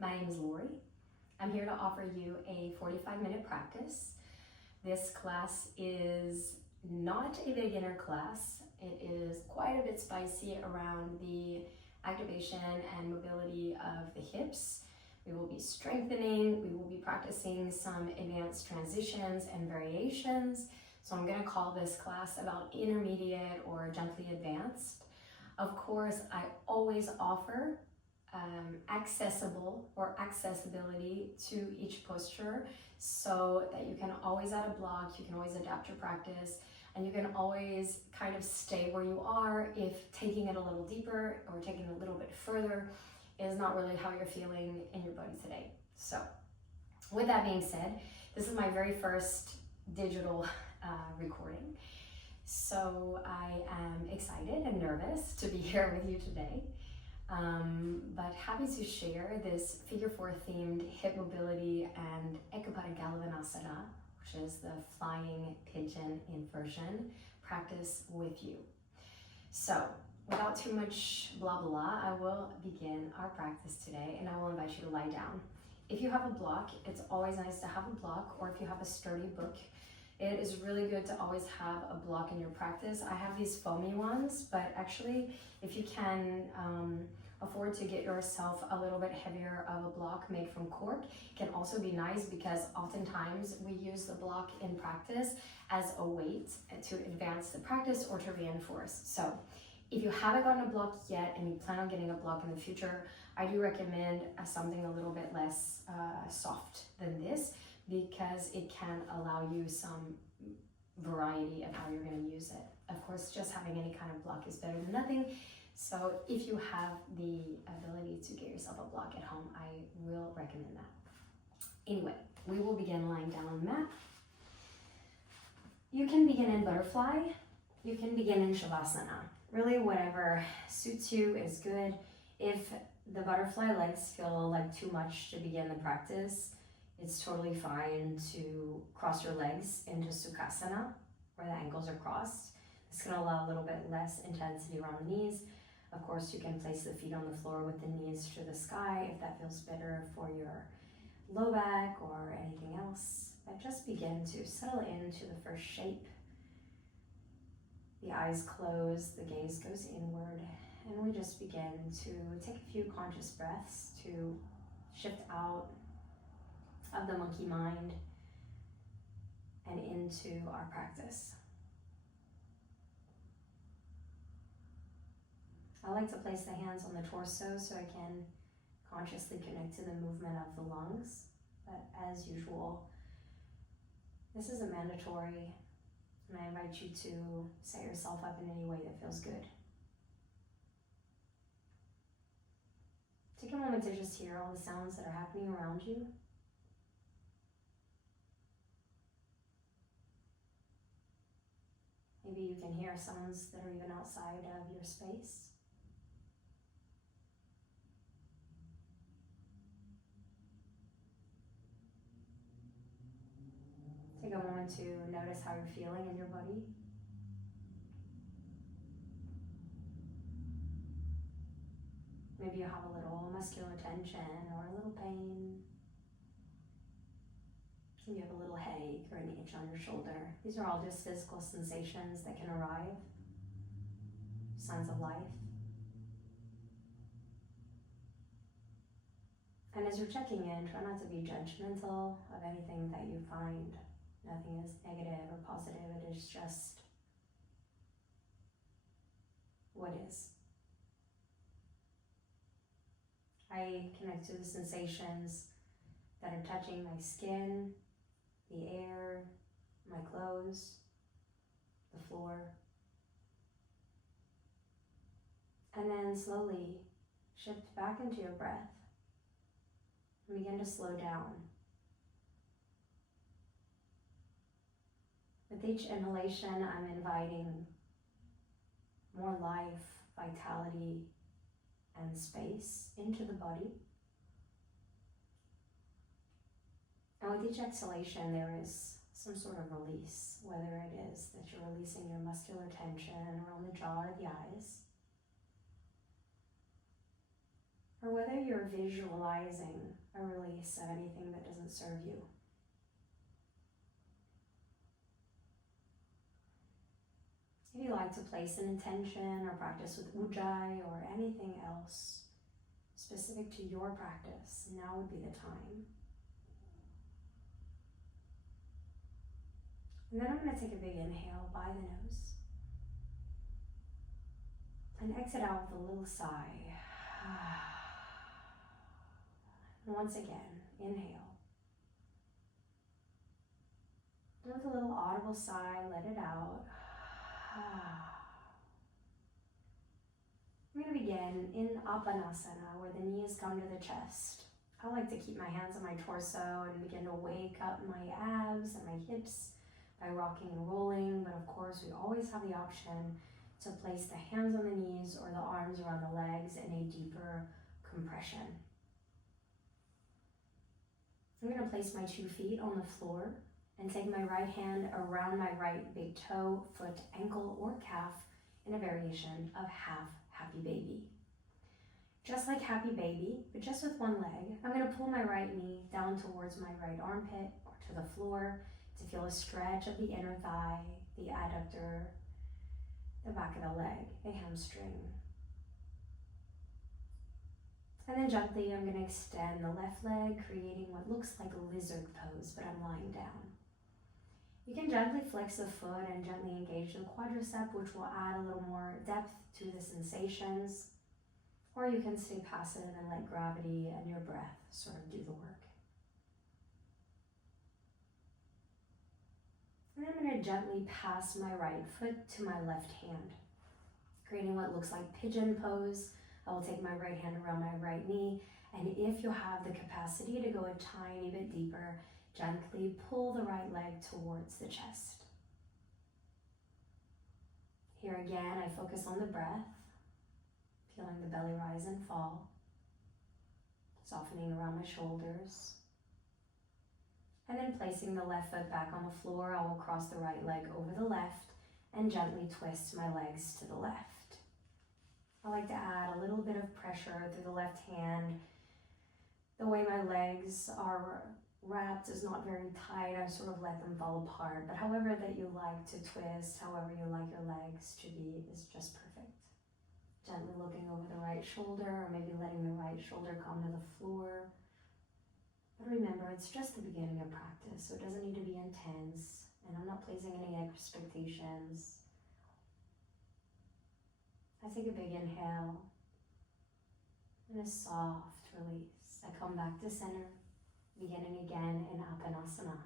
My name is Lori. I'm here to offer you a 45-minute practice. This class is not a beginner class. It is quite a bit spicy around the activation and mobility of the hips. We will be strengthening, we will be practicing some advanced transitions and variations. So I'm going to call this class about intermediate or gently advanced. Of course, I always offer accessible or accessibility to each posture so that you can always add a block, you can always adapt your practice, and you can always kind of stay where you are if taking it a little deeper or taking it a little bit further is not really how you're feeling in your body today. So with that being said, this is my very first digital recording. So I am excited and nervous to be here with you today, but happy to share this figure 4 themed hip mobility and ecopata galavanasana, which is the flying pigeon inversion practice with you. So without too much blah blah, I will begin our practice today, and I will invite you to lie down. If you have a block, it's always nice to have a block, or if you have a sturdy book, it is really good to always have a block in your practice. I have these foamy ones, but actually, if you can afford to get yourself a little bit heavier of a block made from cork, it can also be nice because oftentimes we use the block in practice as a weight to advance the practice or to reinforce. So if you haven't gotten a block yet and you plan on getting a block in the future, I do recommend something a little bit less soft than this, because it can allow you some variety of how you're going to use it. Of course, just having any kind of block is better than nothing. So if you have the ability to get yourself a block at home, I will recommend that. Anyway, we will begin lying down on the mat. You can begin in butterfly. You can begin in shavasana. Really, whatever suits you is good. If the butterfly legs feel like too much to begin the practice, it's totally fine to cross your legs into sukhasana, where the ankles are crossed. This can allow a little bit less intensity around the knees. Of course, you can place the feet on the floor with the knees to the sky if that feels better for your low back or anything else. But just begin to settle into the first shape. The eyes close, the gaze goes inward, and we just begin to take a few conscious breaths to shift out of the monkey mind and into our practice. I like to place the hands on the torso so I can consciously connect to the movement of the lungs, but as usual, this isn't mandatory, and I invite you to set yourself up in any way that feels good. Take a moment to just hear all the sounds that are happening around you. Maybe you can hear sounds that are even outside of your space. Take a moment to notice how you're feeling in your body. Maybe you have a little muscular tension or a little pain. You have a little headache or an itch on your shoulder. These are all just physical sensations that can arrive, signs of life. And as you're checking in, try not to be judgmental of anything that you find. Nothing is negative or positive, it is just what is. I connect to the sensations that are touching my skin, the air, my clothes, the floor. And then slowly shift back into your breath and begin to slow down. With each inhalation, I'm inviting more life, vitality, and space into the body. And with each exhalation, there is some sort of release, whether it is that you're releasing your muscular tension around the jaw or the eyes, or whether you're visualizing a release of anything that doesn't serve you. If you like to place an intention or practice with ujjayi or anything else specific to your practice, now would be the time. And then I'm going to take a big inhale by the nose. And exit out with a little sigh. And once again, inhale. And with a little audible sigh, let it out. I'm going to begin in Apanasana, where the knees come to the chest. I like to keep my hands on my torso and begin to wake up my abs and my hips by rocking and rolling, but of course we always have the option to place the hands on the knees or the arms around the legs in a deeper compression. I'm going to place my 2 feet on the floor and take my right hand around my right big toe, foot, ankle, or calf in a variation of half happy baby. Just like happy baby, but just with one leg, I'm going to pull my right knee down towards my right armpit or to the floor to feel a stretch of the inner thigh, the adductor, the back of the leg, a hamstring. And then gently I'm going to extend the left leg, creating what looks like a lizard pose, but I'm lying down. You can gently flex the foot and gently engage the quadricep, which will add a little more depth to the sensations. Or you can stay passive and let gravity and your breath sort of do the work. And I'm going to gently pass my right foot to my left hand, creating what looks like pigeon pose. I will take my right hand around my right knee, and if you have the capacity to go a tiny bit deeper, gently pull the right leg towards the chest. Here again, I focus on the breath, feeling the belly rise and fall, softening around my shoulders. And then placing the left foot back on the floor, I will cross the right leg over the left and gently twist my legs to the left. I like to add a little bit of pressure through the left hand. The way my legs are wrapped is not very tight. I sort of let them fall apart, but however that you like to twist, however you like your legs to be, is just perfect. Gently looking over the right shoulder, or maybe letting the right shoulder come to the floor. But remember, it's just the beginning of practice, so it doesn't need to be intense, and I'm not placing any expectations. I take a big inhale and a soft release. I come back to center, beginning again in Apanasana.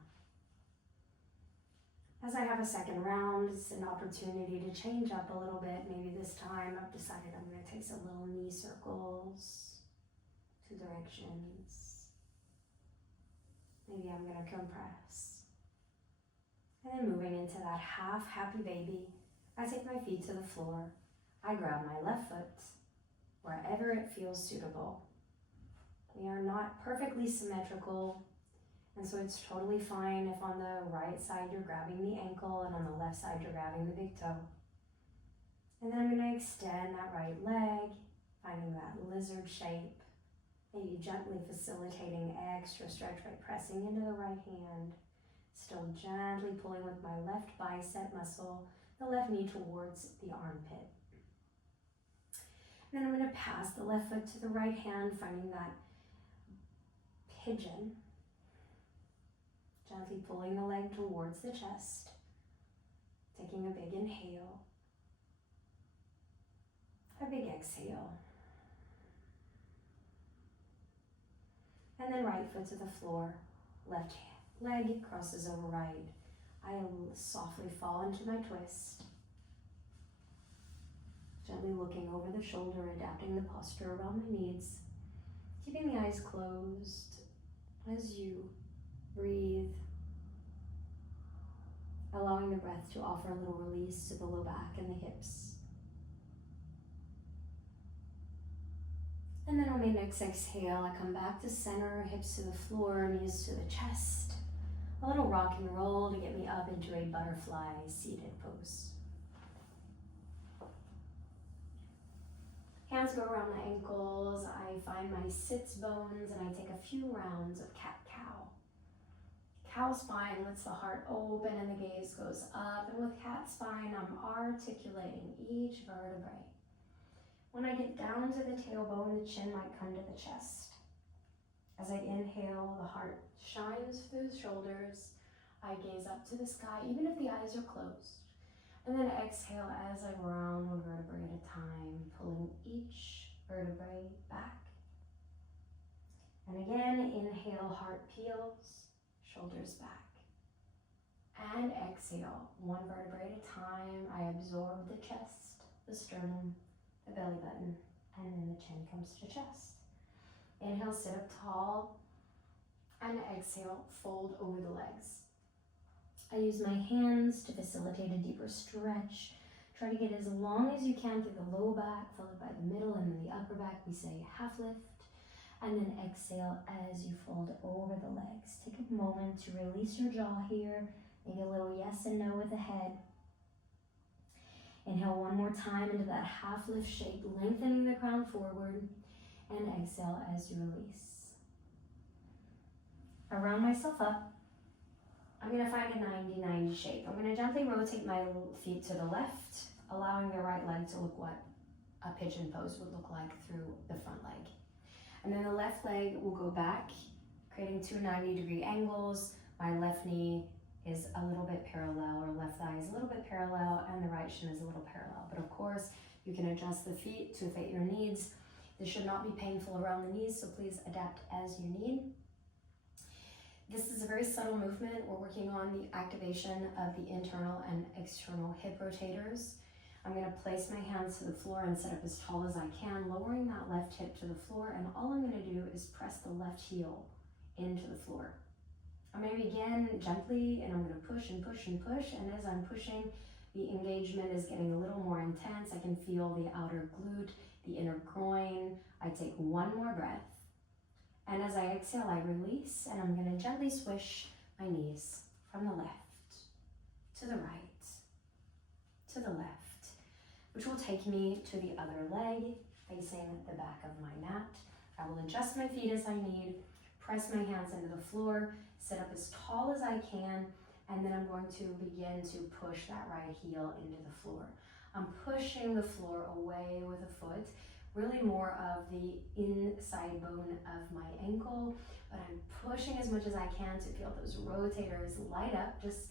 As I have a second round, it's an opportunity to change up a little bit. Maybe this time I've decided I'm going to take some little knee circles, 2 directions. Maybe I'm going to compress. And then moving into that half happy baby, I take my feet to the floor. I grab my left foot wherever it feels suitable. We are not perfectly symmetrical, and so it's totally fine if on the right side you're grabbing the ankle and on the left side you're grabbing the big toe. And then I'm going to extend that right leg, finding that lizard shape, maybe gently facilitating extra stretch by pressing into the right hand, still gently pulling with my left bicep muscle, the left knee towards the armpit. And then I'm going to pass the left foot to the right hand, finding that pigeon, gently pulling the leg towards the chest, taking a big inhale, a big exhale. And then right foot to the floor, left leg crosses over right. I softly fall into my twist, gently looking over the shoulder, adapting the posture around my knees, keeping the eyes closed as you breathe, allowing the breath to offer a little release to the low back and the hips. And then on my next exhale, I come back to center, hips to the floor, knees to the chest. A little rock and roll to get me up into a butterfly seated pose. Hands go around the ankles. I find my sits bones and I take a few rounds of cat-cow. Cow spine lets the heart open and the gaze goes up. And with cat spine, I'm articulating each vertebrae. When I get down to the tailbone, the chin might come to the chest. As I inhale, the heart shines through the shoulders. I gaze up to the sky, even if the eyes are closed. And then exhale as I round one vertebrae at a time, pulling each vertebrae back. And again, inhale, heart peels, shoulders back. And exhale, one vertebrae at a time. I absorb the chest, the sternum, the belly button, and then the chin comes to chest. Inhale, sit up tall, and exhale, fold over the legs. I use my hands to facilitate a deeper stretch. Try to get as long as you can through the low back, followed by the middle, and then the upper back. We say half lift, and then exhale as you fold over the legs. Take a moment to release your jaw here. Maybe a little yes and no with the head. Inhale one more time into that half lift shape, lengthening the crown forward, and exhale as you release. I round myself up. I'm going to find a 90-90 shape. I'm going to gently rotate my feet to the left, allowing the right leg to look what a pigeon pose would look like through the front leg. And then the left leg will go back, creating two 90-degree angles. My left knee is a little bit parallel, or left thigh is a little bit parallel, and the right shin is a little parallel. But of course, you can adjust the feet to fit your needs. This should not be painful around the knees, so please adapt as you need. This is a very subtle movement. We're working on the activation of the internal and external hip rotators. I'm going to place my hands to the floor and sit up as tall as I can, lowering that left hip to the floor, and all I'm going to do is press the left heel into the floor. I'm going to begin gently, and I'm going to push and push and push, and as I'm pushing, the engagement is getting a little more intense. I can feel the outer glute, the inner groin. I take one more breath. And as I exhale, I release, and I'm going to gently swish my knees from the left to the right, to the left, which will take me to the other leg, facing the back of my mat. I will adjust my feet as I need, press my hands into the floor, sit up as tall as I can, and then I'm going to begin to push that right heel into the floor. I'm pushing the floor away with a foot, really more of the inside bone of my ankle, but I'm pushing as much as I can to feel those rotators light up, just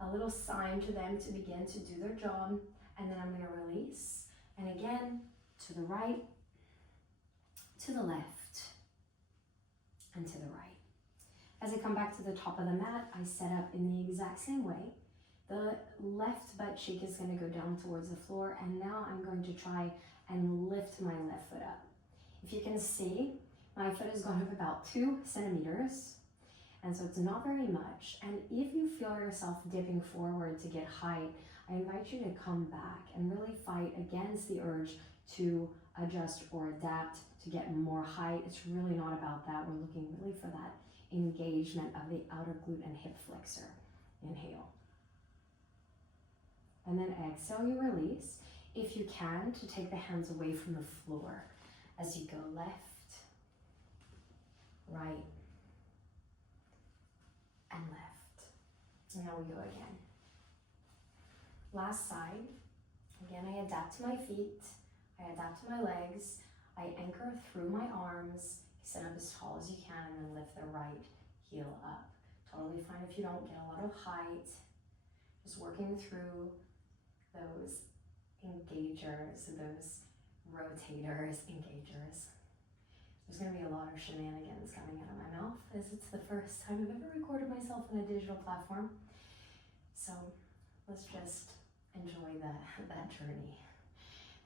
a little sign to them to begin to do their job. And then I'm going to release, and again, to the right, to the left, and to the right. As I come back to the top of the mat, I set up in the exact same way. The left butt cheek is going to go down towards the floor, and now I'm going to try and lift my left foot up. If you can see, my foot has gone up about 2 centimeters, and so it's not very much. And if you feel yourself dipping forward to get height, I invite you to come back and really fight against the urge to adjust or adapt to get more height. It's really not about that. We're looking really for that engagement of the outer glute and hip flexor. Inhale. And then exhale, you release. If you can, to take the hands away from the floor as you go left, right, and left. And now we go again. Last side. Again, I adapt to my feet. I adapt to my legs. I anchor through my arms. Sit up as tall as you can, and then lift the right heel up. Totally fine if you don't get a lot of height. Just working through those engagers, those rotators, engagers. There's going to be a lot of shenanigans coming out of my mouth, as it's the first time I've ever recorded myself on a digital platform. So let's just enjoy that journey.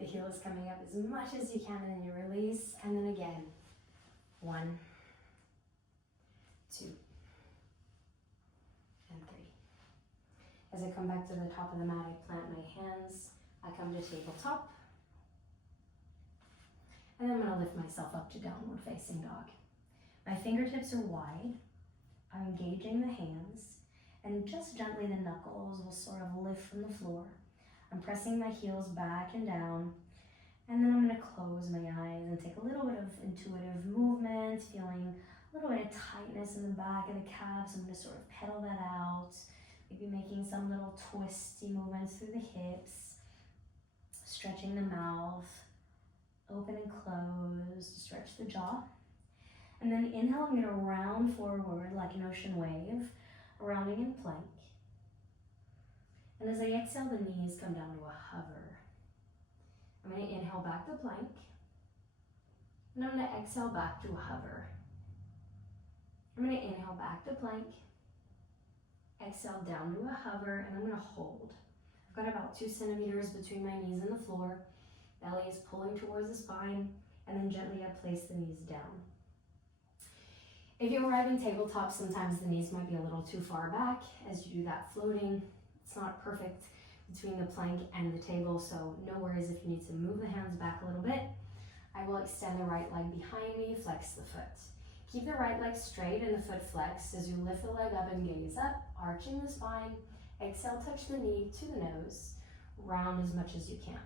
The heel is coming up as much as you can, and then you release, and then again. 1, 2, and 3. As I come back to the top of the mat, I plant my hands. I come to tabletop. And then I'm going to lift myself up to downward facing dog. My fingertips are wide. I'm engaging the hands. And just gently the knuckles will sort of lift from the floor. I'm pressing my heels back and down. And then I'm going to close my eyes and take a little bit of intuitive movement, feeling a little bit of tightness in the back of the calves. I'm going to sort of pedal that out, maybe making some little twisty movements through the hips, stretching the mouth, open and close, stretch the jaw. And then inhale, I'm going to round forward like an ocean wave, rounding in plank. And as I exhale, the knees come down to a hover. I'm going to inhale back to plank, and I'm going to exhale back to a hover. I'm going to inhale back to plank, exhale down to a hover, and I'm going to hold. I've got about 2 centimeters between my knees and the floor. Belly is pulling towards the spine, and then gently I place the knees down. If you arrive in tabletop, sometimes the knees might be a little too far back as you do that floating. It's not perfect between the plank and the table, so no worries if you need to move the hands back a little bit. I will extend the right leg behind me, flex the foot. Keep the right leg straight and the foot flexed as you lift the leg up and gaze up, arching the spine. Exhale, touch the knee to the nose, round as much as you can.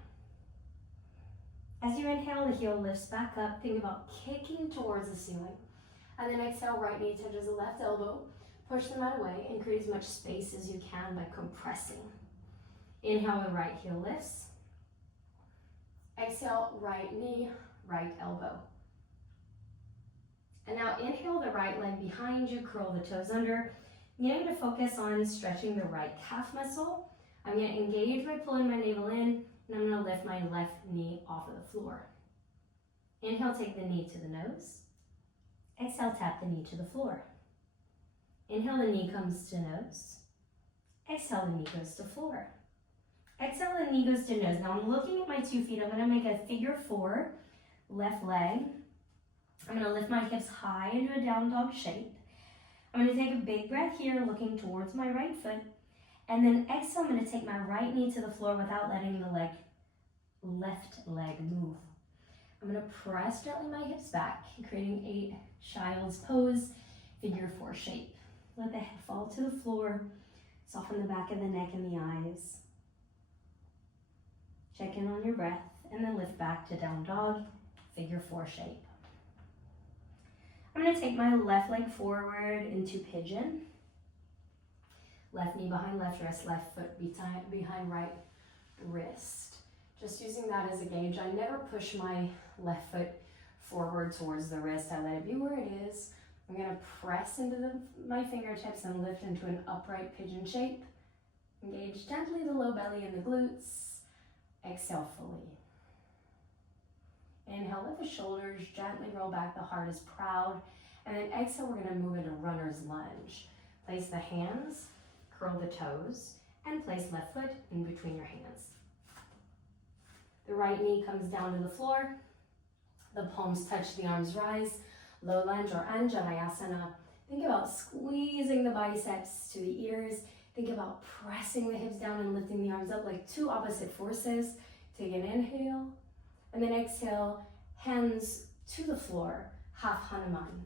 As you inhale, the heel lifts back up, think about kicking towards the ceiling. And then exhale, right knee touches the left elbow, push the mat away and create as much space as you can by compressing. Inhale, the right heel lifts. Exhale, right knee, right elbow. And now inhale the right leg behind you, curl the toes under. I'm going to focus on stretching the right calf muscle. I'm going to engage by pulling my navel in, and I'm going to lift my left knee off of the floor. Inhale, take the knee to the nose. Exhale, tap the knee to the floor. Inhale, the knee comes to nose. Exhale, the knee goes to floor. Exhale, the knee goes to nose. Now I'm looking at my 2 feet. I'm going to make a figure 4, left leg. I'm going to lift my hips high into a down dog shape. I'm going to take a big breath here, looking towards my right foot. And then exhale, I'm going to take my right knee to the floor without letting the left leg move. I'm going to press gently my hips back, creating a child's pose, figure 4 shape. Let the head fall to the floor. Soften the back of the neck and the eyes. Check in on your breath, and then lift back to down dog, figure 4 shape. I'm going to take my left leg forward into pigeon. Left knee behind left wrist, left foot behind right wrist. Just using that as a gauge. I never push my left foot forward towards the wrist. I let it be where it is. I'm going to press into my fingertips and lift into an upright pigeon shape. Engage gently the low belly and the glutes. Exhale fully. Inhale, let the shoulders gently roll back. The heart is proud. And then exhale, we're going to move into runner's lunge. Place the hands, curl the toes, and place left foot in between your hands. The right knee comes down to the floor. The palms touch, the arms rise. Low lunge or Vinyasa. Think about squeezing the biceps to the ears. Think about pressing the hips down and lifting the arms up like 2 opposite forces. Take an inhale, and then exhale, hands to the floor, half Hanuman.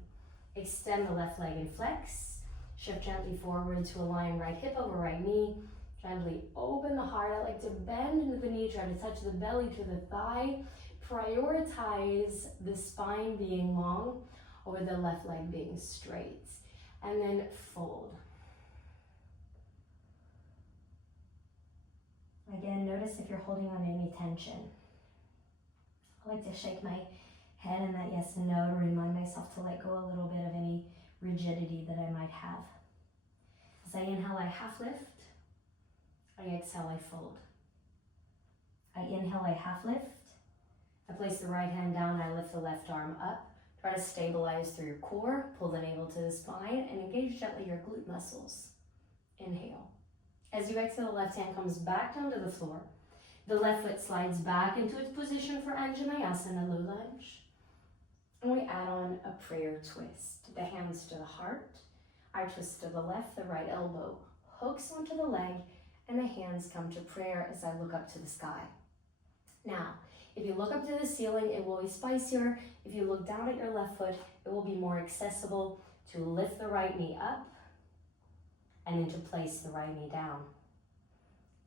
Extend the left leg and flex. Shift gently forward to align right hip over right knee. Gently open the heart. I like to bend into the knee, try to touch the belly to the thigh. Prioritize the spine being long over the left leg being straight. And then fold. Again, notice if you're holding on any tension. I like to shake my head in that yes and no to remind myself to let go a little bit of any rigidity that I might have. As I inhale, I half lift. I exhale, I fold. I inhale, I half lift. I place the right hand down, I lift the left arm up. Try to stabilize through your core, pull the navel to the spine, and engage gently your glute muscles. Inhale. As you exhale, the left hand comes back down to the floor. The left foot slides back into its position for Vinyasa, low lunge. And we add on a prayer twist. The hands to the heart. I twist to the left, the right elbow hooks onto the leg, and the hands come to prayer as I look up to the sky. Now, if you look up to the ceiling, it will be spicier. If you look down at your left foot, it will be more accessible to lift the right knee up and then to place the right knee down.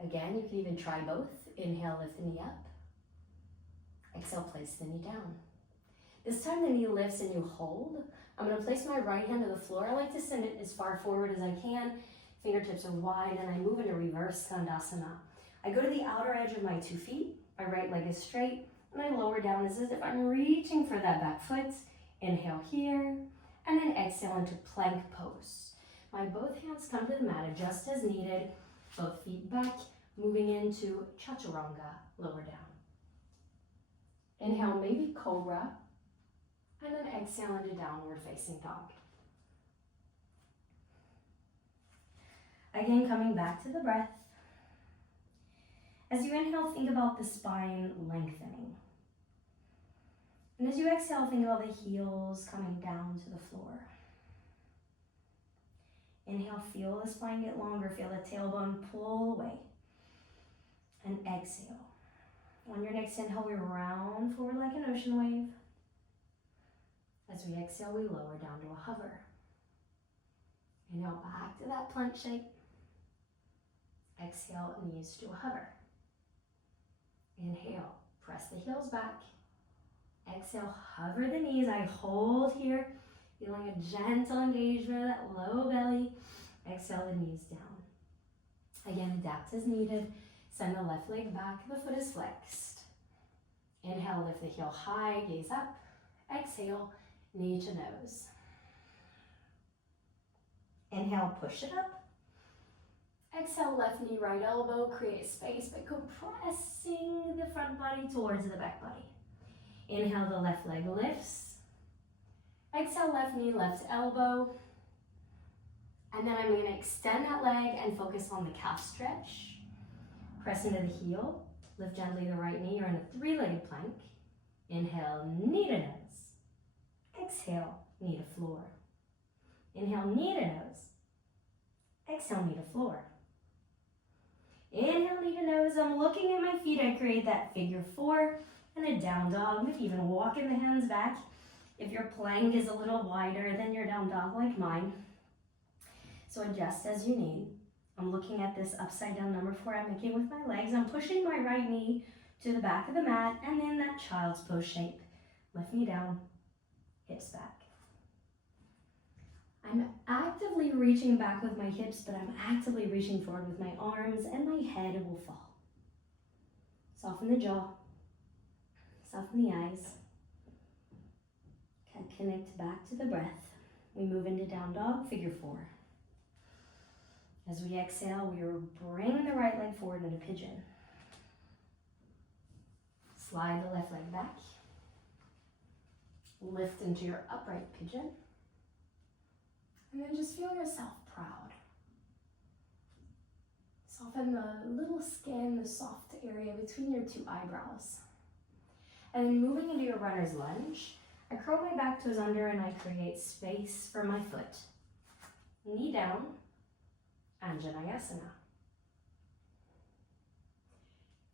Again, you can even try both. Inhale, lift the knee up. Exhale, place the knee down. This time the knee lifts and you hold. I'm gonna place my right hand to the floor. I like to send it as far forward as I can. Fingertips are wide, and I move into reverse skandasana. I go to the outer edge of my 2 feet. My right leg is straight, and I lower down as if I'm reaching for that back foot. Inhale here, and then exhale into plank pose. My both hands come to the mat, adjust as needed. Both feet back, moving into chaturanga, lower down. Inhale, maybe cobra, and then exhale into downward facing dog. Again, coming back to the breath. As you inhale, think about the spine lengthening. And as you exhale, think about the heels coming down to the floor. Inhale, feel the spine get longer, feel the tailbone pull away. And exhale. On your next inhale, we round forward like an ocean wave. As we exhale, we lower down to a hover. Inhale, back to that plank shape. Exhale, knees to a hover. Inhale, press the heels back. Exhale, hover the knees. I hold here, feeling a gentle engagement of that low belly. Exhale, the knees down. Again, adapt as needed. Send the left leg back, the foot is flexed. Inhale, lift the heel high, gaze up. Exhale, knee to nose. Inhale, push it up. Exhale, left knee, right elbow, create space by compressing the front body towards the back body. Inhale, the left leg lifts. Exhale, left knee, left elbow. And then I'm going to extend that leg and focus on the calf stretch. Press into the heel. Lift gently the right knee. You're in a 3-legged plank. Inhale, knee to nose. Exhale, knee to floor. Inhale, knee to nose. Exhale, knee to floor. Inhale, knee to nose. I'm looking at my feet. I create that figure 4 and a down dog. Maybe even walking the hands back. If your plank is a little wider than your down dog like mine. So adjust as you need. I'm looking at this upside down number 4 I'm making with my legs. I'm pushing my right knee to the back of the mat and in that child's pose shape. Left knee down, hips back. I'm actively reaching back with my hips, but I'm actively reaching forward with my arms, and my head will fall. Soften the jaw, soften the eyes. Connect back to the breath. We move into down dog, figure 4. As we exhale, we bring the right leg forward into pigeon. Slide the left leg back. Lift into your upright pigeon. And then just feel yourself proud. Soften the little skin, the soft area between your 2 eyebrows. And then moving into your runner's lunge, I curl my back toes under and I create space for my foot. Knee down. Vinyasa.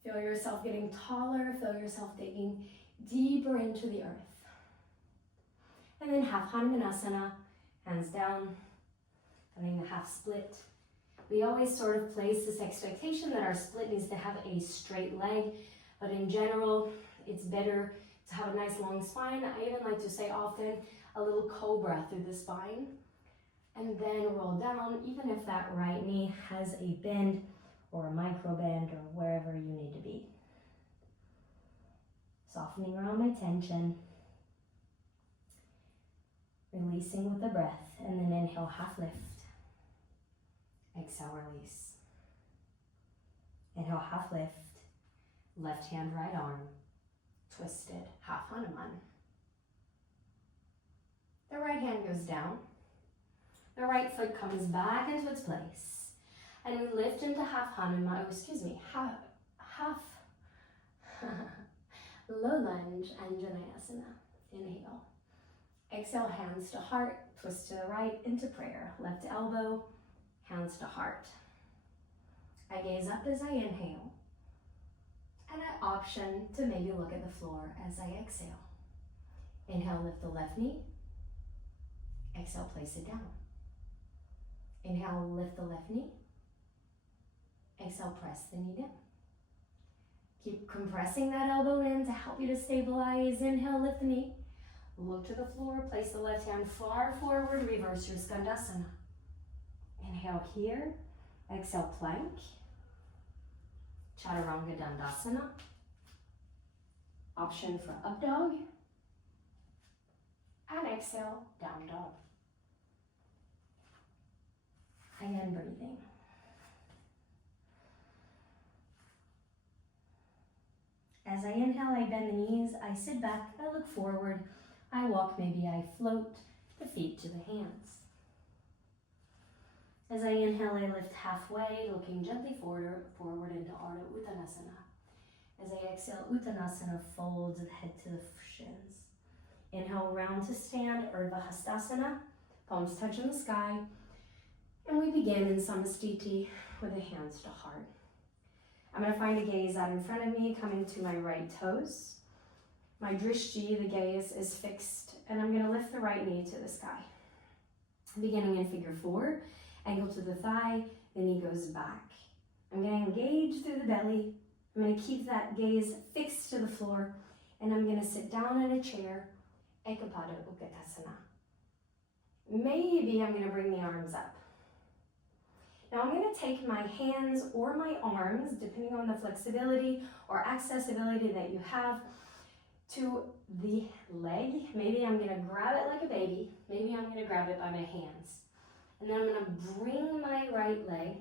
Feel yourself getting taller, feel yourself digging deeper into the earth. And then half Vinyasa, hands down, having the half split. We always sort of place this expectation that our split needs to have a straight leg, but in general, it's better to have a nice long spine. I even like to say often a little cobra through the spine. And then roll down, even if that right knee has a bend or a micro bend or wherever you need to be. Softening around my tension. Releasing with the breath, and then inhale, half lift. Exhale, release. Inhale, half lift. Left hand, right arm. Twisted, half Hanuman. The right hand goes down. The right foot comes back into its place. And we lift into half Hanuman, half low lunge and Vinyasa. Inhale. Exhale, hands to heart, twist to the right into prayer. Left elbow, hands to heart. I gaze up as I inhale. And I option to maybe look at the floor as I exhale. Inhale, lift the left knee. Exhale, place it down. Inhale, lift the left knee. Exhale, press the knee down. Keep compressing that elbow in to help you to stabilize. Inhale, lift the knee. Look to the floor, place the left hand far forward, reverse your Skandasana. Inhale here, exhale, plank. Chaturanga Dandasana. Option for up dog. And exhale, down dog. Again, breathing. As I inhale, I bend the knees, I sit back, I look forward, I walk, maybe I float the feet to the hands. As I inhale, I lift halfway, looking gently forward into Ardha Uttanasana. As I exhale, Uttanasana folds the head to the shins. Inhale, round to stand, Urdhva Hastasana, palms touch in the sky. And we begin in Samastiti with the hands to heart. I'm going to find a gaze out in front of me, coming to my right toes. My drishti, the gaze, is fixed, and I'm going to lift the right knee to the sky. Beginning in figure 4, ankle to the thigh, the knee goes back. I'm going to engage through the belly. I'm going to keep that gaze fixed to the floor, and I'm going to sit down in a chair, Ekapada Utkatasana. Maybe I'm going to bring the arms up. Now I'm going to take my hands or my arms, depending on the flexibility or accessibility that you have, to the leg. Maybe I'm going to grab it like a baby. Maybe I'm going to grab it by my hands. And then I'm going to bring my right leg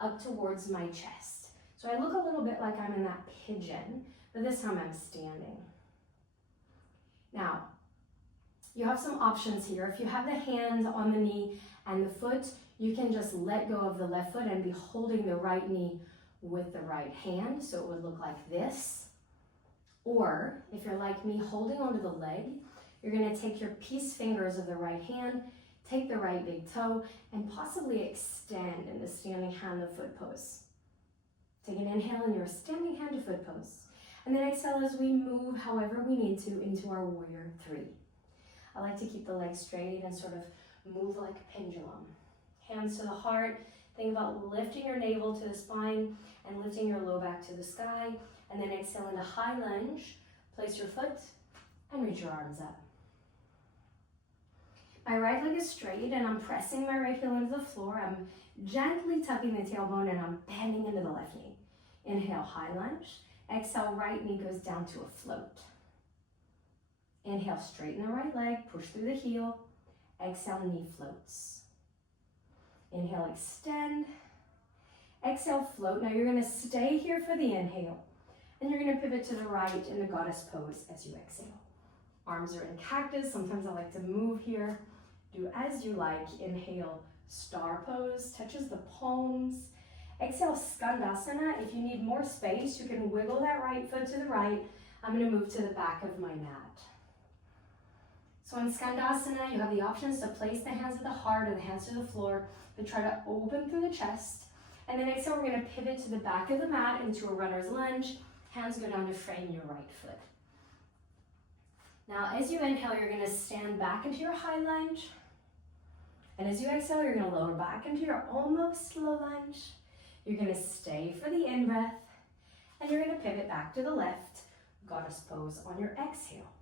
up towards my chest. So I look a little bit like I'm in that pigeon, but this time I'm standing. Now, you have some options here. If you have the hand on the knee and the foot, you can just let go of the left foot and be holding the right knee with the right hand, so it would look like this. Or, if you're like me, holding onto the leg, you're going to take your peace fingers of the right hand, take the right big toe, and possibly extend in the standing hand to foot pose. Take an inhale in your standing hand to foot pose. And then exhale as we move however we need to into our warrior 3. I like to keep the legs straight and sort of move like a pendulum. Hands to the heart. Think about lifting your navel to the spine and lifting your low back to the sky. And then exhale into high lunge. Place your foot and reach your arms up. My right leg is straight and I'm pressing my right heel into the floor. I'm gently tucking the tailbone and I'm bending into the left knee. Inhale, high lunge. Exhale, right knee goes down to a float. Inhale, straighten the right leg, push through the heel. Exhale, knee floats. Inhale, extend. Exhale, float. Now you're going to stay here for the inhale. And you're going to pivot to the right in the goddess pose as you exhale. Arms are in cactus. Sometimes I like to move here. Do as you like. Inhale, star pose. Touches the palms. Exhale, Skandasana. If you need more space, you can wiggle that right foot to the right. I'm going to move to the back of my mat. So in Skandasana, you have the options to place the hands at the heart or the hands to the floor, but try to open through the chest. And then exhale, we're going to pivot to the back of the mat into a runner's lunge. Hands go down to frame your right foot. Now, as you inhale, you're going to stand back into your high lunge. And as you exhale, you're going to lower back into your almost low lunge. You're going to stay for the in-breath. And you're going to pivot back to the left, goddess pose on your exhale.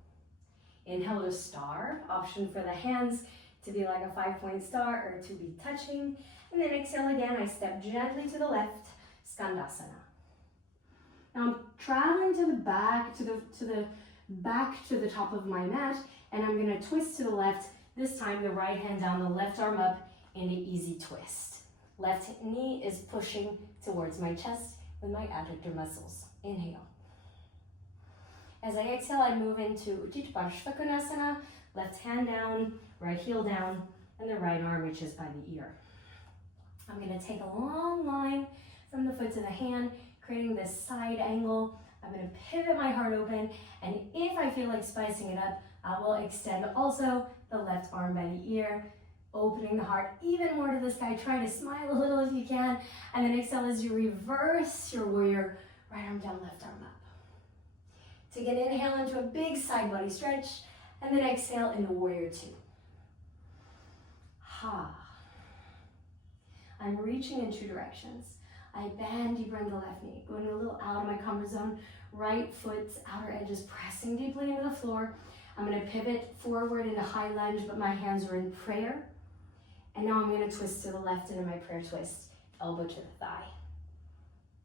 Inhale to star, option for the hands to be like a 5-point star or to be touching. And then exhale again, I step gently to the left, Skandasana. Now I'm traveling to the back, to the top of my mat, and I'm gonna twist to the left, this time the right hand down, the left arm up into easy twist. Left knee is pushing towards my chest with my adductor muscles. Inhale. As I exhale, I move into Utthita Parshvakonasana, left hand down, right heel down, and the right arm reaches by the ear. I'm going to take a long line from the foot to the hand, creating this side angle. I'm going to pivot my heart open, and if I feel like spicing it up, I will extend also the left arm by the ear, opening the heart even more to the sky. Try to smile a little if you can, and then exhale as you reverse your warrior, right arm down, left arm up. Take an inhale into a big side body stretch, and then exhale into warrior 2. Ha. I'm reaching in 2 directions. I bend deeper in the left knee, going a little out of my comfort zone. Right foot's outer edge is pressing deeply into the floor. I'm gonna pivot forward into high lunge, but my hands are in prayer. And now I'm gonna twist to the left into my prayer twist, elbow to the thigh.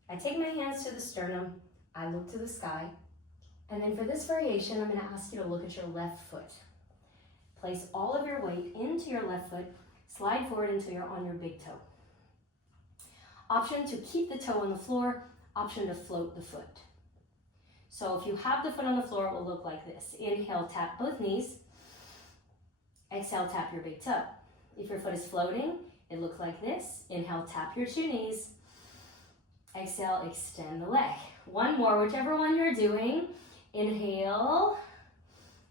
I take my hands to the sternum, I look to the sky, and then for this variation, I'm gonna ask you to look at your left foot. Place all of your weight into your left foot, slide forward until you're on your big toe. Option to keep the toe on the floor, option to float the foot. So if you have the foot on the floor, it will look like this. Inhale, tap both knees. Exhale, tap your big toe. If your foot is floating, it looks like this. Inhale, tap your two knees. Exhale, extend the leg. One more, whichever one you're doing. Inhale.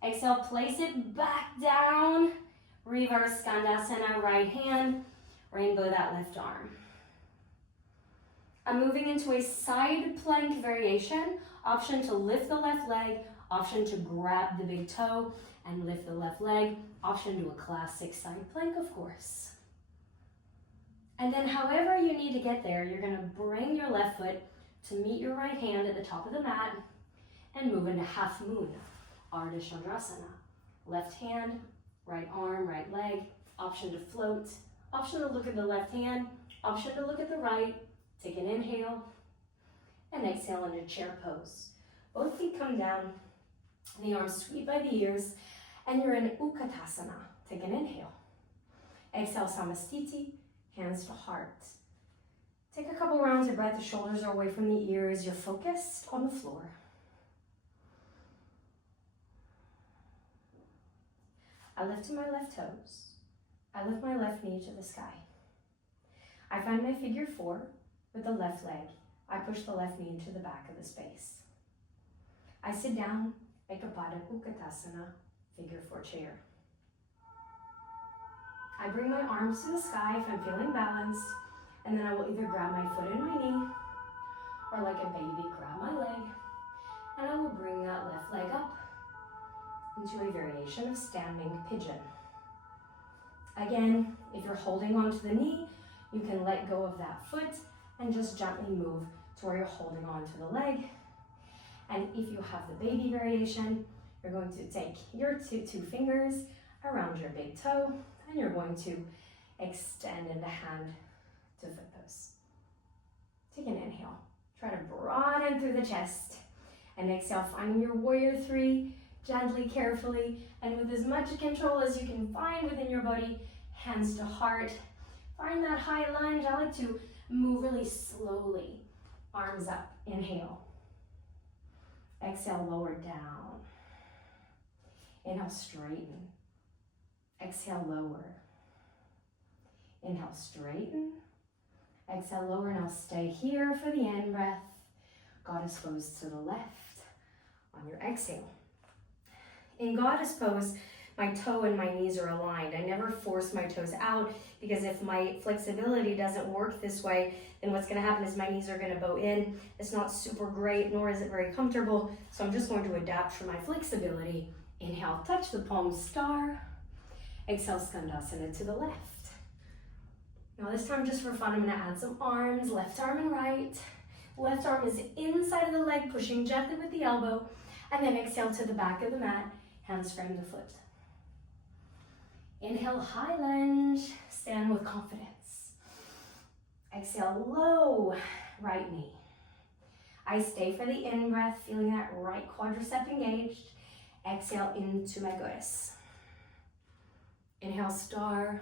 Exhale, place it back down. Reverse Skandasana, right hand. Rainbow that left arm. I'm moving into a side plank variation. Option to lift the left leg, option to grab the big toe and lift the left leg, option to a classic side plank, of course. And then however you need to get there, you're gonna bring your left foot to meet your right hand at the top of the mat and move into half moon, Ardha Chandrasana. Left hand, right arm, right leg, option to float, option to look at the left hand, option to look at the right. Take an inhale and exhale into chair pose. Both feet come down, the arms sweep by the ears, and you're in Utkatasana. Take an inhale. Exhale, Samastiti, hands to heart. Take a couple rounds of breath, the shoulders are away from the ears, you're focused on the floor. I lift to my left toes. I lift my left knee to the sky. I find my figure 4 with the left leg. I push the left knee into the back of the space. I sit down, Ekapada Utkatasana, figure 4 chair. I bring my arms to the sky if I'm feeling balanced, and then I will either grab my foot and my knee, or like a baby, grab my leg, and I will bring that left leg up into a variation of standing pigeon. Again, if you're holding onto the knee, you can let go of that foot and just gently move to where you're holding on to the leg. And if you have the baby variation, you're going to take your two fingers around your big toe and you're going to extend into hand to foot pose. Take an inhale. Try to broaden through the chest. And exhale, finding your warrior 3, gently, carefully, and with as much control as you can find within your body, hands to heart. Find that high lunge. I like to move really slowly. Arms up, inhale. Exhale, lower down. Inhale, straighten. Exhale, lower. Inhale, straighten. Exhale, lower. Now stay here for the in-breath. Goddess pose to the left on your exhale. In Goddess pose, my toe and my knees are aligned. I never force my toes out because if my flexibility doesn't work this way, then what's gonna happen is my knees are gonna bow in. It's not super great, nor is it very comfortable. So I'm just going to adapt for my flexibility. Inhale, touch the palms, star. Exhale, Skandasana to the left. Now this time just for fun, I'm gonna add some arms, left arm and right. Left arm is inside of the leg, pushing gently with the elbow. And then exhale to the back of the mat, hands frame the foot. Inhale, high lunge, stand with confidence. Exhale, low right knee. I stay for the in-breath, feeling that right quadricep engaged. Exhale into my goddess. Inhale, star.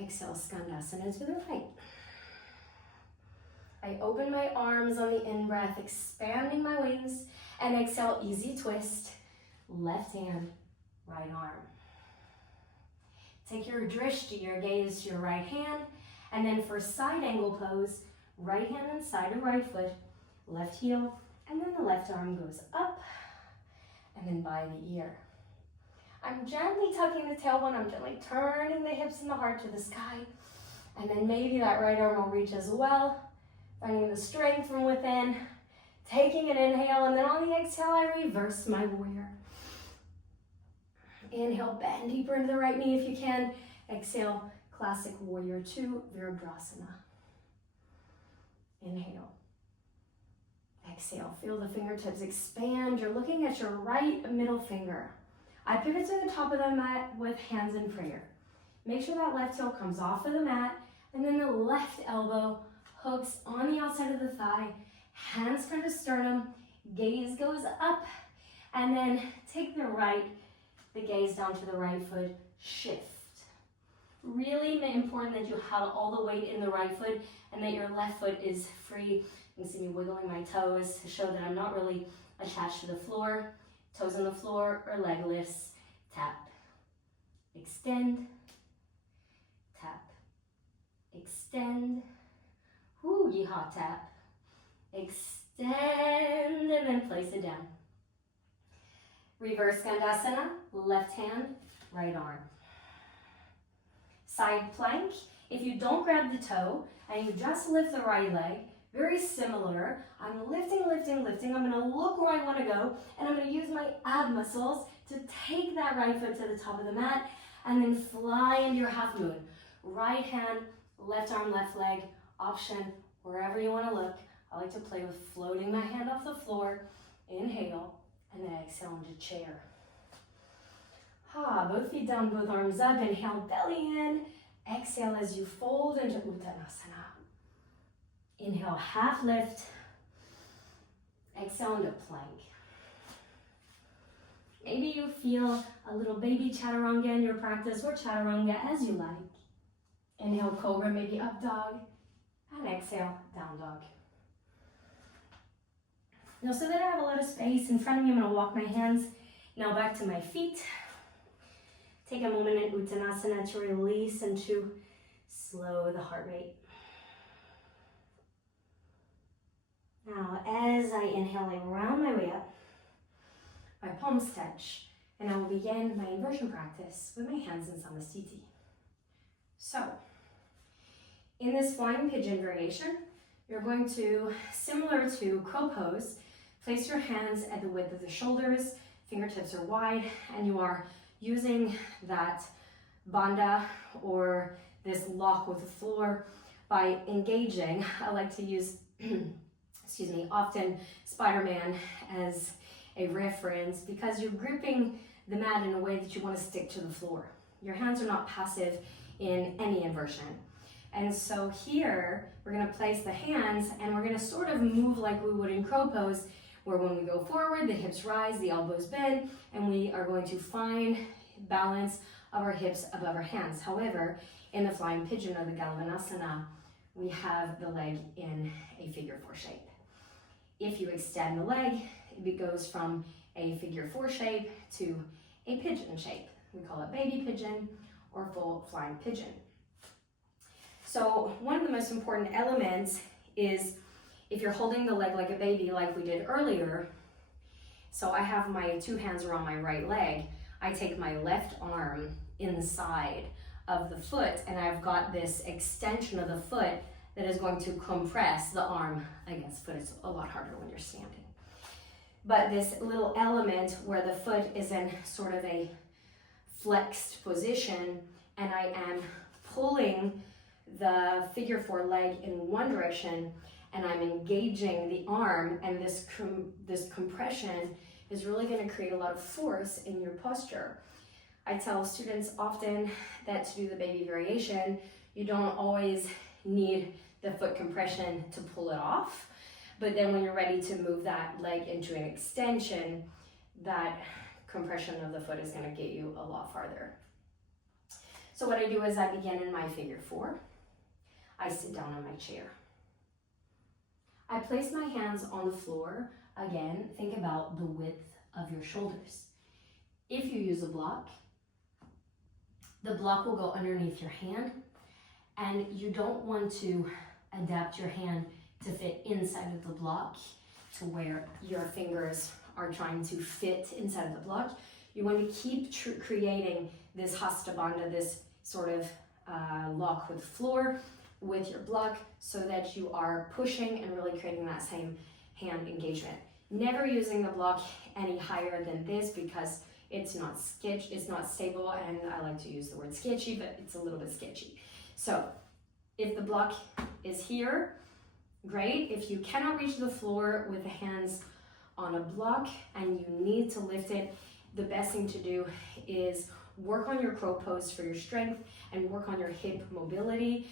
Exhale, Skandasana to the right. I open my arms on the in-breath, expanding my wings, and exhale, easy twist. Left hand, right arm. Take your drishti, your gaze to your right hand, and then for side angle pose, right hand inside of right foot, left heel, and then the left arm goes up, and then by the ear. I'm gently tucking the tailbone, I'm gently turning the hips and the heart to the sky, and then maybe that right arm will reach as well, finding the strength from within, taking an inhale, and then on the exhale, I reverse my warrior. Inhale, bend deeper into the right knee if you can. Exhale, classic warrior 2, Virabhadrasana. Inhale. Exhale, feel the fingertips expand. You're looking at your right middle finger. I pivot to the top of the mat with hands in prayer. Make sure that left toe comes off of the mat, and then the left elbow hooks on the outside of the thigh. Hands come to sternum, gaze goes up, and then take the gaze down to the right foot, shift. Really important that you have all the weight in the right foot and that your left foot is free. You can see me wiggling my toes to show that I'm not really attached to the floor. Toes on the floor or leg lifts. Tap, extend, tap, extend. Whoo, yeehaw, tap, extend, and then place it down. Reverse Skandasana, left hand, right arm. Side plank, if you don't grab the toe and you just lift the right leg, very similar. I'm lifting. I'm gonna look where I wanna go, and I'm gonna use my ab muscles to take that right foot to the top of the mat and then fly into your half moon. Right hand, left arm, left leg, option, wherever you wanna look. I like to play with floating my hand off the floor. Inhale, and then exhale into chair. Both feet down, both arms up. Inhale, belly in. Exhale as you fold into Uttanasana. Inhale, half lift. Exhale into plank. Maybe you feel a little baby chaturanga in your practice, or chaturanga as you like. Inhale, cobra, maybe up dog. And exhale, down dog. Now, so that I have a lot of space in front of me, I'm going to walk my hands now back to my feet. Take a moment in Uttanasana to release and to slow the heart rate. Now, as I inhale, I round my way up, my palms touch, and I will begin my inversion practice with my hands in Samasthiti. So, in this flying pigeon variation, you're going to, similar to crow pose, place your hands at the width of the shoulders, fingertips are wide, and you are using that bandha or this lock with the floor by engaging. I like to use, often Spider-Man as a reference because you're gripping the mat in a way that you want to stick to the floor. Your hands are not passive in any inversion. And so here, we're going to place the hands and we're going to sort of move like we would in crow pose, where when we go forward, the hips rise, the elbows bend, and we are going to find balance of our hips above our hands. However, in the flying pigeon or the galavanasana, we have the leg in a figure four shape. If you extend the leg, it goes from a figure four shape to a pigeon shape. We call it baby pigeon or full flying pigeon. So one of the most important elements is if you're holding the leg like a baby like we did earlier, so I have my two hands around my right leg, I take my left arm inside of the foot and I've got this extension of the foot that is going to compress the arm against the foot. It's a lot harder when you're standing. But this little element where the foot is in sort of a flexed position and I am pulling the figure four leg in one direction and I'm engaging the arm, and this compression is really going to create a lot of force in your posture. I tell students often that to do the baby variation, you don't always need the foot compression to pull it off, but then when you're ready to move that leg into an extension, that compression of the foot is going to get you a lot farther. So what I do is I begin in my figure four. I sit down on my chair. I place my hands on the floor. Again, think about the width of your shoulders. If you use a block, the block will go underneath your hand, and you don't want to adapt your hand to fit inside of the block to where your fingers are trying to fit inside of the block. You want to keep creating this hasta bandha, this sort of lock with the floor, with your block, so that you are pushing and really creating that same hand engagement. Never using the block any higher than this because it's not stable, and I like to use the word sketchy, but it's a little bit sketchy. So if the block is here, Great. If you cannot reach the floor with the hands on a block and you need to lift it, the best thing to do is work on your crow pose for your strength and work on your hip mobility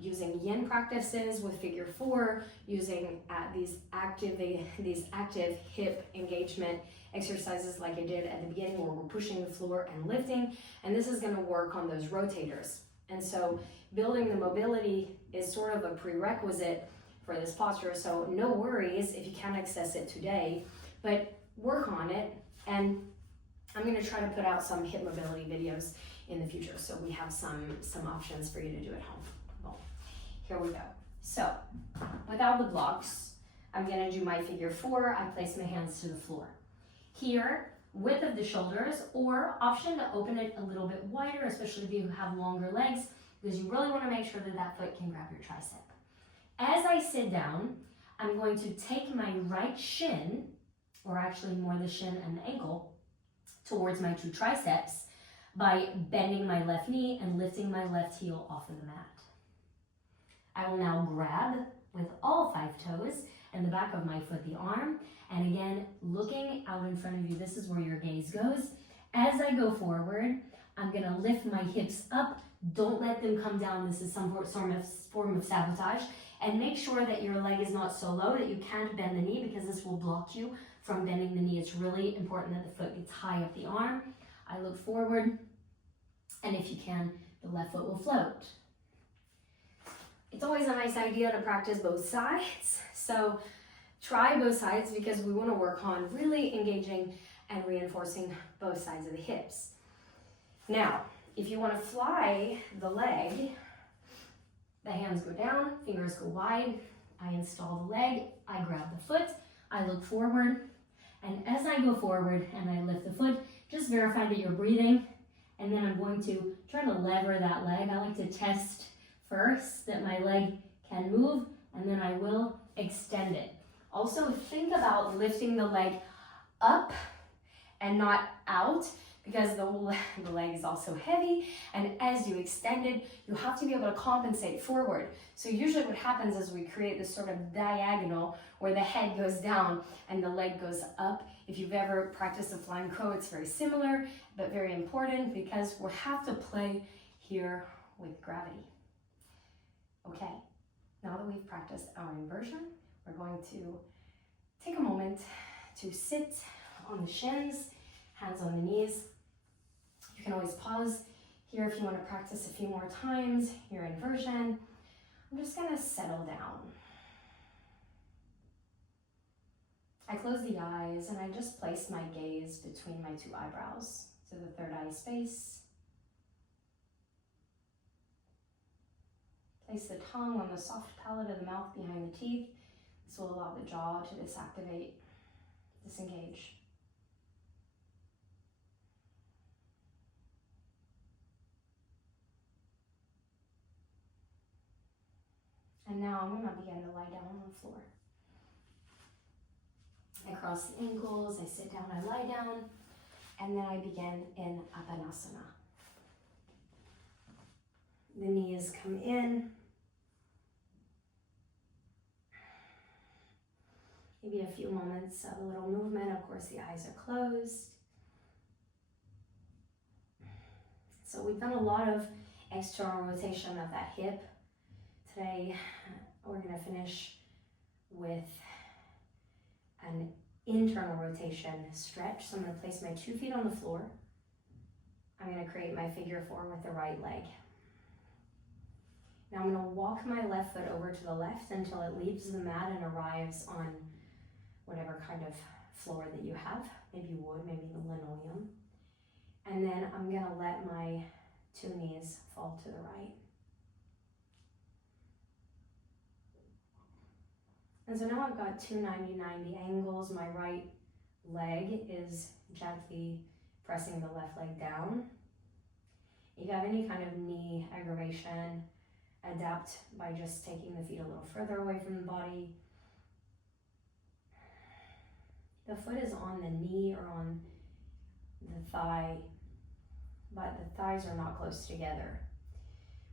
using yin practices with figure 4, using these active hip engagement exercises like I did at the beginning where we're pushing the floor and lifting, and this is going to work on those rotators. And so building the mobility is sort of a prerequisite for this posture, so no worries if you can't access it today, but work on it. And I'm going to try to put out some hip mobility videos in the future so we have some options for you to do at home. Well, here we go. So without the blocks, I'm going to do my figure 4. I place my hands to the floor. Here, width of the shoulders, or option to open it a little bit wider, especially if you have longer legs, because you really want to make sure that that foot can grab your tricep. As I sit down, I'm going to take my right shin, or actually more the shin and the ankle, towards my 2 triceps by bending my left knee and lifting my left heel off of the mat. I will now grab with all 5 toes and the back of my foot the arm, and again, looking out in front of you, this is where your gaze goes. As I go forward, I'm going to lift my hips up. Don't let them come down. This is some form of sabotage. And make sure that your leg is not so low that you can't bend the knee, because this will block you from bending the knee. It's really important that the foot gets high up the arm. I look forward, and if you can, the left foot will float. It's always a nice idea to practice both sides. So try both sides, because we want to work on really engaging and reinforcing both sides of the hips. Now, if you want to fly the leg, the hands go down, fingers go wide. I install the leg, I grab the foot, I look forward, and as I go forward and I lift the foot, just verify that you're breathing, and then I'm going to try to lever that leg. I like to test first that my leg can move, and then I will extend it. Also, think about lifting the leg up and not out, because the leg is also heavy, and as you extend it, you have to be able to compensate forward. So usually what happens is we create this sort of diagonal where the head goes down and the leg goes up. If you've ever practiced a flying crow, it's very similar, but very important, because we have to play here with gravity. Okay, now that we've practiced our inversion, we're going to take a moment to sit on the shins, hands on the knees. You can always pause here if you want to practice a few more times your inversion. I'm just going to settle down. I close the eyes and I just place my gaze between my 2 eyebrows, so the third eye space. Place the tongue on the soft palate of the mouth behind the teeth. This will allow the jaw to disengage. And now I'm going to begin to lie down on the floor. I cross the ankles, I sit down, I lie down, and then I begin in Vinyasa. The knees come in. Maybe a few moments of a little movement. Of course, the eyes are closed. So we've done a lot of external rotation of that hip. Today, we're going to finish with an internal rotation stretch. So I'm going to place my 2 feet on the floor. I'm going to create my figure 4 with the right leg. Now I'm going to walk my left foot over to the left until it leaves the mat and arrives on whatever kind of floor that you have. Maybe wood, maybe linoleum. And then I'm going to let my 2 knees fall to the right. And so now I've got 2 90-90 angles. My right leg is gently pressing the left leg down. If you have any kind of knee aggravation, adapt by just taking the feet a little further away from the body. The foot is on the knee or on the thigh, but the thighs are not close together.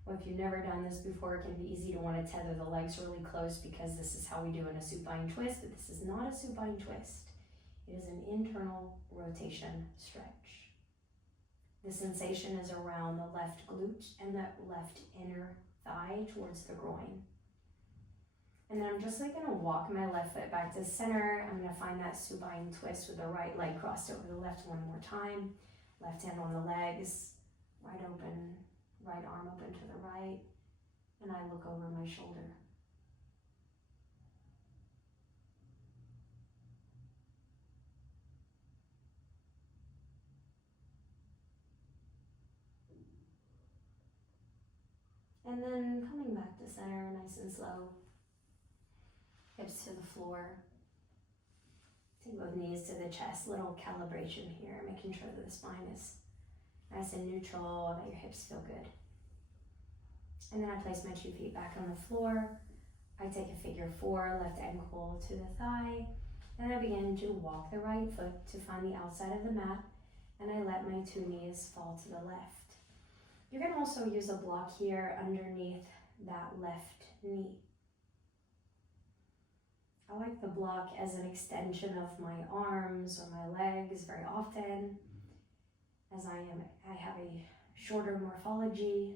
Or if you've never done this before, it can be easy to want to tether the legs really close because this is how we do in a supine twist, but this is not a supine twist. It is an internal rotation stretch. The sensation is around the left glute and the left inner thigh towards the groin. And then I'm just gonna walk my left foot back to center. I'm gonna find that supine twist with the right leg crossed over the left one more time. Left hand on the legs, right open, right arm open to the right, and I look over my shoulder. And then coming back to center, nice and slow. Hips to the floor. Take both knees to the chest. Little calibration here, making sure that the spine is nice and neutral, that your hips feel good. And then I place my 2 feet back on the floor. I take a figure 4, left ankle to the thigh, and I begin to walk the right foot to find the outside of the mat, and I let my 2 knees fall to the left. You can also use a block here underneath that left knee. I like the block as an extension of my arms or my legs very often, as I have a shorter morphology.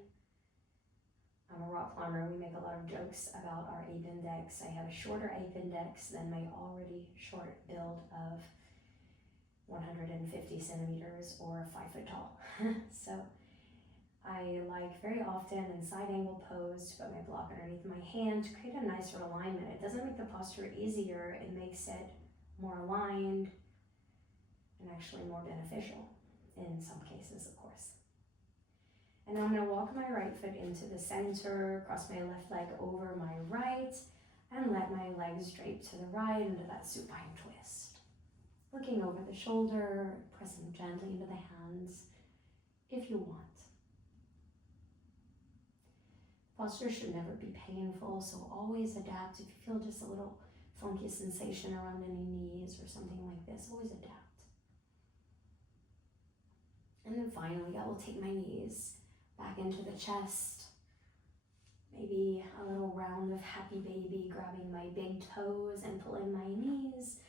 I'm a rock climber. We make a lot of jokes about our ape-index. I have a shorter ape-index than my already short build of 150 centimeters or 5 foot tall. So I like very often in side angle pose to put my block underneath my hand to create a nicer alignment. It doesn't make the posture easier, it makes it more aligned and actually more beneficial in some cases, of course. And now I'm going to walk my right foot into the center, cross my left leg over my right, and let my legs drape to the right into that supine twist. Looking over the shoulder, pressing gently into the hands if you want. Posture should never be painful, so always adapt. If you feel just a little funky sensation around any knees or something like this, always adapt. And then finally, I will take my knees back into the chest. Maybe a little round of happy baby, grabbing my big toes and pulling my knees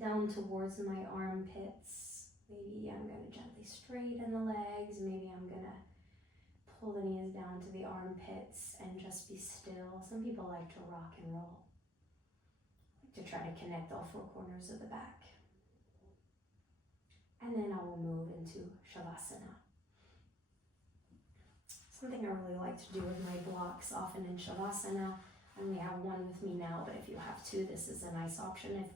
down towards my armpits. Maybe I'm going to gently straighten the legs. Maybe I'm going to pull the knees down to the armpits and just be still. Some people like to rock and roll. I like to try to connect all 4 corners of the back. And then I will move into Shavasana. Something I really like to do with my blocks often in Shavasana. I only have 1 with me now, but if you have 2, this is a nice option. If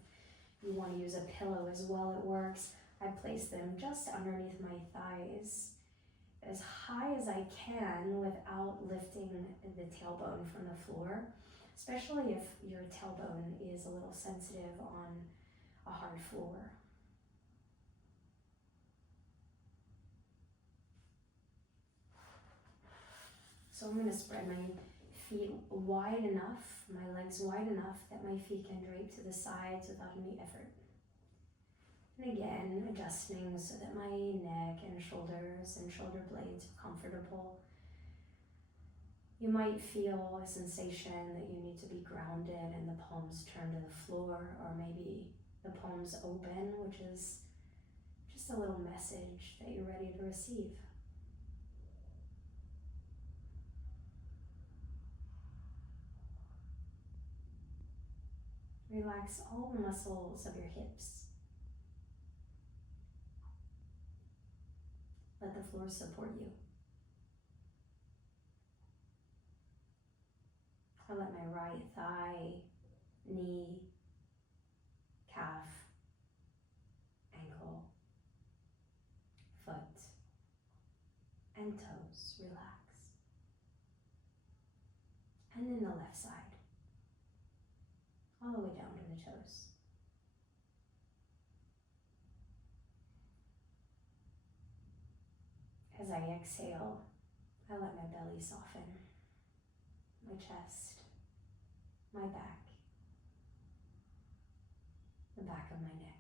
you want to use a pillow as well, it works. I place them just underneath my thighs, as high as I can without lifting the tailbone from the floor, especially if your tailbone is a little sensitive on a hard floor. So I'm going to spread my feet wide enough, my legs wide enough that my feet can drape to the sides without any effort. And again, adjusting so that my neck and shoulders and shoulder blades are comfortable. You might feel a sensation that you need to be grounded and the palms turn to the floor, or maybe the palms open, which is just a little message that you're ready to receive. Relax all the muscles of your hips. Let the floor support you. I let my right thigh, knee, calf, ankle, foot, and toes relax. And then the left side, all the way down to the toes. As I exhale, I let my belly soften, my chest, my back, the back of my neck.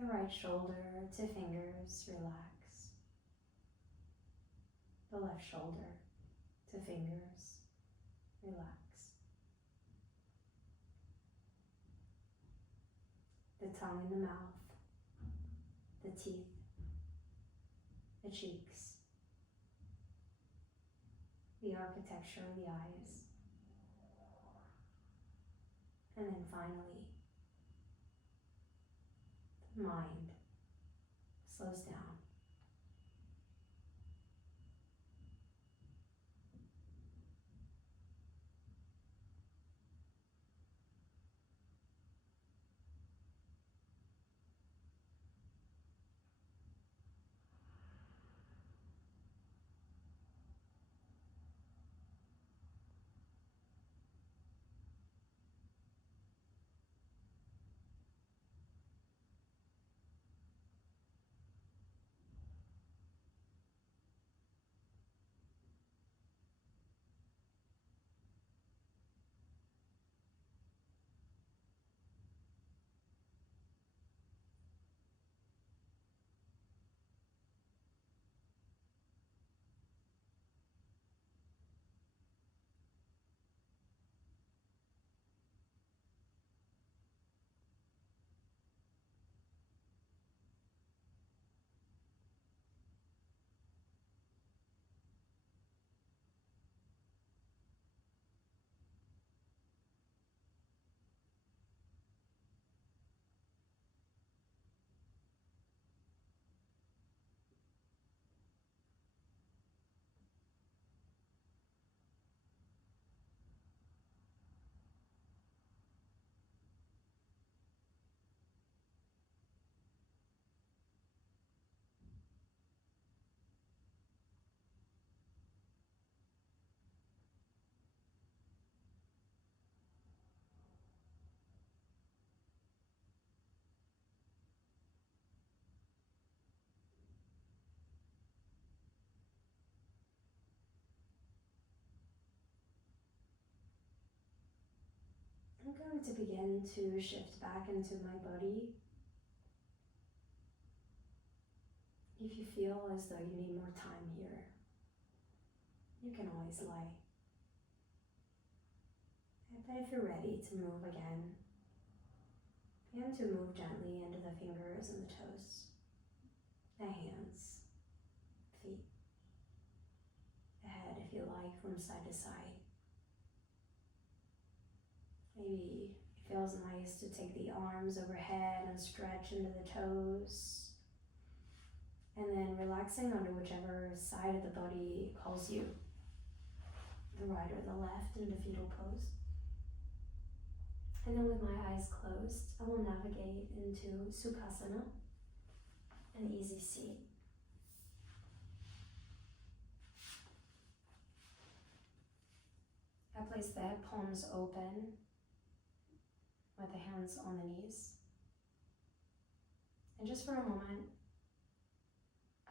The right shoulder to fingers, relax. left shoulder to fingers. Relax. The tongue in the mouth, the teeth, the cheeks, the architecture of the eyes, and then finally, the mind slows down. I'm going to begin to shift back into my body. If you feel as though you need more time here, you can always lie. But if you're ready to move again, begin to move gently into the fingers and the toes, the hands, feet, the head if you like, from side to side. Maybe it feels nice to take the arms overhead and stretch into the toes. And then relaxing onto whichever side of the body calls you, the right or the left, into fetal pose. And then with my eyes closed, I will navigate into Sukhasana, an easy seat. I place the palms open with the hands on the knees. And just for a moment,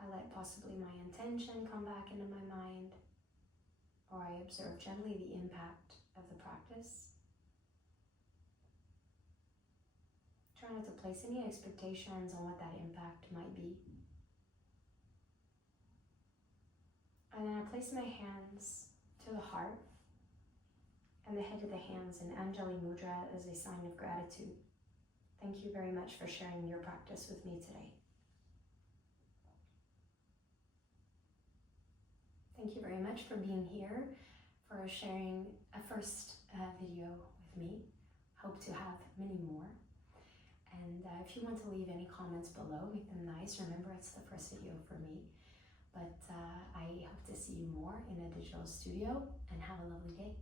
I let possibly my intention come back into my mind, or I observe gently the impact of the practice. Try not to place any expectations on what that impact might be. And then I place my hands to the heart and the head of the hands in Anjali Mudra as a sign of gratitude. Thank you very much for sharing your practice with me today. Thank you very much for being here, for sharing a first video with me. Hope to have many more. And if you want to leave any comments below, make them nice. Remember, it's the first video for me. But I hope to see you more in a digital studio, and have a lovely day.